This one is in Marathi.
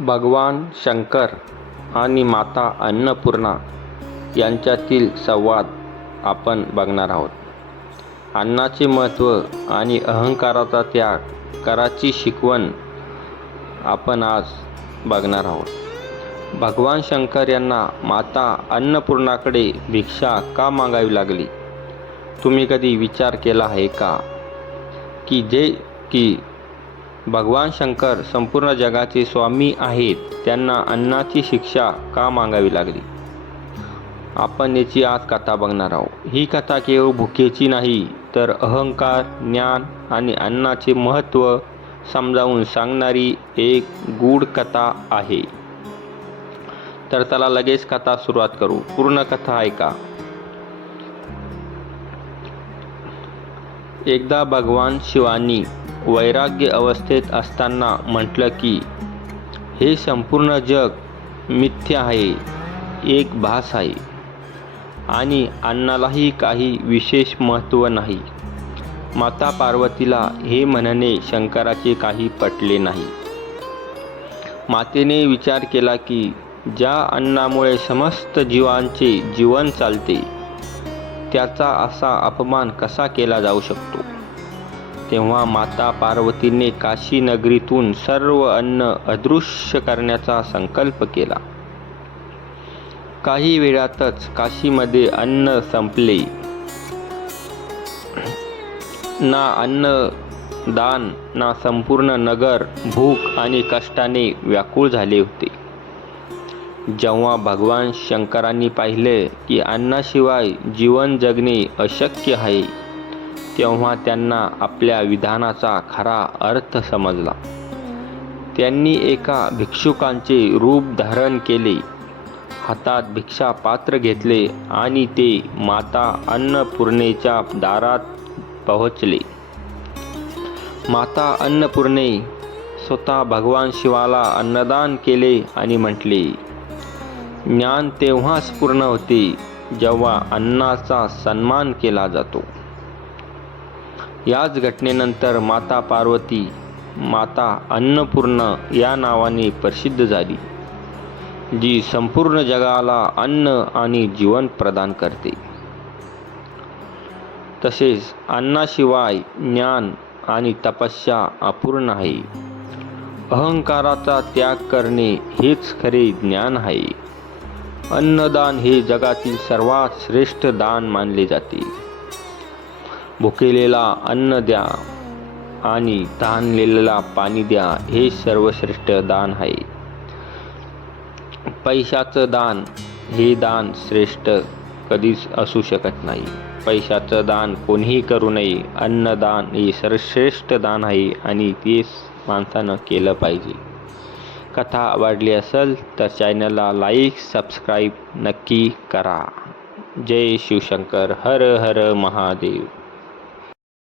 भगवान शंकर आणि माता अन्नपूर्णा यांच्यातील संवाद आपण बघणार आहोत. अन्नाचे महत्त्व आणि अहंकाराचा त्याग कराची शिकवण आपण आज बघणार आहोत. भगवान शंकर यांना माता अन्नपूर्णाकडे भिक्षा का मागावी लागली? तुम्ही कधी विचार केला आहे का की भगवान शंकर संपूर्ण जगाचे स्वामी आहेत, त्यांना अन्नाची शिक्षा का मागावी लागली? आपण याची आज कथा बघणार आहोत. ही कथा केवळ भुकेची नाही, तर अहंकार, ज्ञान आणि अन्नाचे महत्त्व समजावून सांगणारी एक गूढ कथा आहे. तर चला लगेच कथा सुरुवात करू. पूर्ण कथा ऐका. एकदा भगवान शिवांनी वैराग्य अवस्थेत असताना म्हटलं की हे संपूर्ण जग मिथ्या आहे, एक भास आहे आणि अन्नालाही काही विशेष महत्त्व नाही. माता पार्वतीला हे म्हणणे शंकराचे काही पटले नाही. मातेने विचार केला की ज्या अन्नामुळे समस्त जीवांचे जीवन चालते, त्याचा असा अपमान कसा केला जाऊ शकतो? तेव्हा माता पार्वतीने काशी नगरीतून सर्व अन्न अदृश्य करण्याचा संकल्प केला. काही वेळातच काशीमध्ये अन्न संपले. ना अन्नदान ना संपूर्ण नगर भूक आणि कष्टाने व्याकुळ झाले होते. जेव्हा भगवान शंकरांनी पाहिले की अन्नाशिवाय जीवन जगणे अशक्य आहे, तेव्हा त्यांना आपल्या विधानाचा खरा अर्थ समजला. त्यांनी एका भिक्षुकांचे रूप धारण केले, हातात भिक्षा पात्र घेतले आणि ते माता अन्नपूर्णेच्या दारात पोहोचले. माता अन्नपूर्णे स्वतः भगवान शिवाला अन्नदान केले आणि म्हटले, ज्ञान तेव्हाच पूर्ण होते जेव्हा अन्नाचा सन्मान केला जातो. याच घटनेनंतर माता पार्वती माता अन्नपूर्णा या नावाने प्रसिद्ध झाली, जी संपूर्ण जगाला अन्न आणि जीवन प्रदान करते. तसेच अन्नाशिवाय ज्ञान आणि तपस्या अपूर्ण आहे. अहंकाराचा त्याग करणे हेच खरे ज्ञान आहे. अन्नदान हे जगातील सर्वात श्रेष्ठ दान मानले जाते. भुकेलेला अन्न द्या आणि तहानलेला पाणी द्या, हे सर्वश्रेष्ठ दान आहे. पैशाचं दान हे दान श्रेष्ठ कधीच असू शकत नाही. पैशाचं दान कोणीही करू नये. अन्नदान हे सर्वश्रेष्ठ दान आहे आणि तेच माणसानं केलं पाहिजे. कथा आवडली असेल तर चॅनलला लाईक, सबस्क्राईब नक्की करा. जय शिवशंकर. हर हर महादेव.